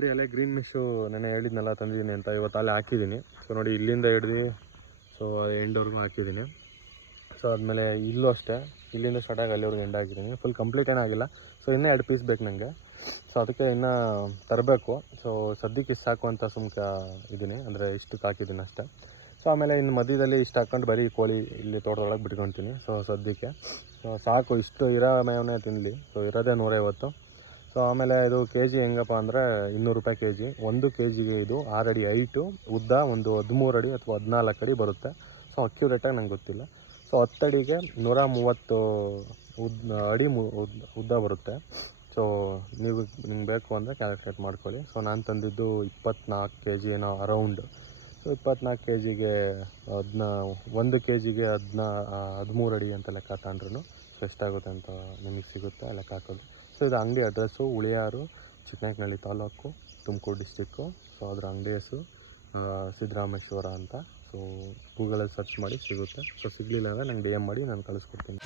ನೋಡಿ ಅಲ್ಲೇ ಗ್ರೀನ್ ಮಿಶ್ಶು ನೆನೆ ಹೇಳಿದ್ನೆಲ್ಲ ತಂದಿದ್ದೀನಿ ಅಂತ ಇವತ್ತು ಅಲ್ಲೇ ಹಾಕಿದ್ದೀನಿ. ಸೊ ನೋಡಿ ಇಲ್ಲಿಂದ ಹಿಡ್ದು ಸೊ ಎಂಡ್ವರೆಗೂ ಹಾಕಿದ್ದೀನಿ. ಸೊ ಆದಮೇಲೆ ಇಲ್ಲೂ ಅಷ್ಟೇ, ಇಲ್ಲಿಂದ ಸ್ಟಾರ್ಟಾಗಿ ಅಲ್ಲಿವರೆಗೂ ಎಂಡ್ ಹಾಕಿದ್ದೀನಿ. ಫುಲ್ ಕಂಪ್ಲೀಟ್ ಏನಾಗಿಲ್ಲ. ಸೊ ಇನ್ನೂ 2 ಪೀಸ್ ಬೇಕು ನನಗೆ. ಸೊ ಅದಕ್ಕೆ ಇನ್ನೂ ತರಬೇಕು. ಸೊ ಸದ್ಯಕ್ಕೆ ಇಷ್ಟು ಸಾಕು ಅಂತ ಸುಮ್ಕೆ ಇದ್ದೀನಿ, ಅಂದರೆ ಇಷ್ಟಕ್ಕೆ ಹಾಕಿದ್ದೀನಿ ಅಷ್ಟೇ. ಸೊ ಆಮೇಲೆ ಇನ್ನು ಮಧ್ಯದಲ್ಲಿ ಇಷ್ಟು ಹಾಕ್ಕೊಂಡು ಬರೀ ಕೋಳಿ ಇಲ್ಲಿ ತೋಟದೊಳಗೆ ಬಿಟ್ಕೊತೀನಿ. ಸೊ ಸದ್ಯಕ್ಕೆ ಸಾಕು, ಇಷ್ಟು ಇರೋ ಮೇವನೇ ತಿನ್ನಲಿ. ಸೊ ಇರೋದೇ 150. ಸೊ ಆಮೇಲೆ ಇದು ಕೆ ಜಿ ಹೆಂಗಪ್ಪ ಅಂದರೆ 200 ರೂಪಾಯಿ KG. 1 KGಗೆ ಇದು 6 ಅಡಿ ಹೈಟು, ಉದ್ದ ಒಂದು 13 ಅಡಿ ಅಥವಾ 14 ಅಡಿ ಬರುತ್ತೆ. ಸೊ ಅಕ್ಯುರೇಟಾಗಿ ನಂಗೆ ಗೊತ್ತಿಲ್ಲ. ಸೊ 10 ಅಡಿಗೆ 130 ಅಡಿ ಉದ್ದ ಬರುತ್ತೆ. ಸೊ ನಿಮ್ಗೆ ಬೇಕು ಅಂದರೆ ಕ್ಯಾಲ್ಕುಲೇಟ್ ಮಾಡ್ಕೊಳ್ಳಿ. ಸೊ ನಾನು ತಂದಿದ್ದು 24 kg ಏನೋ ಅರೌಂಡ್. ಸೊ 24 kgಗೆ 1 kgಗೆ 13 ಅಡಿ ಅಂತ ಲೆಕ್ಕ ತಗೊಂಡ್ರು ಸೊ ಎಷ್ಟಾಗುತ್ತೆ ಅಂತ ನಿಮಗೆ ಸಿಗುತ್ತೆ ಲೆಕ್ಕ ಹಾಕೋದು. ಸೊ ಇದು ಅಂಗಡಿ address Uliyaru, Chikkanayakanahalli taluk, Tumakuru district. So ಅದರ ಅಂಗಡಿ ಹೆಸರು ಸಿದ್ದರಾಮೇಶ್ವರ ಅಂತ. ಸೊ ಗೂಗಲಲ್ಲಿ ಸರ್ಚ್ ಮಾಡಿ ಸಿಗುತ್ತೆ. ಸೊ ಸಿಗಲಿಲ್ಲ ಅಂದರೆ ನಂಗೆ DM ಮಾಡಿ ನಾನು ಕಳಿಸ್ಕೊಡ್ತೀನಿ.